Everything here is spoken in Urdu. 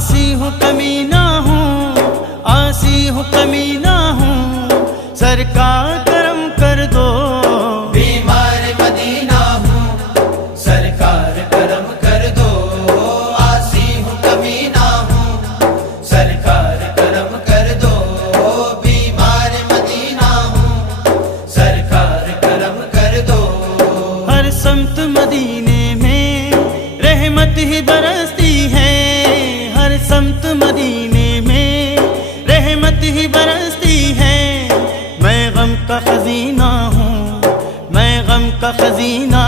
آسی ہوں کمینہ ہوں، آسی ہوں کمینہ ہوں، سرکار کرم کر دو، بیمار مدینہ ہوں، سرکار کرم کر دو، آسی ہوں کمینہ ہوں، سرکار کرم کر دو، بیمار مدینہ ہوں، سرکار کرم کر دو۔ ہر سمت مدینے میں رحمت ہی برستی ہے، ہر سمت مدینے میں رحمت ہی برستی ہے، میں غم کا خزینہ ہوں، میں غم کا خزینہ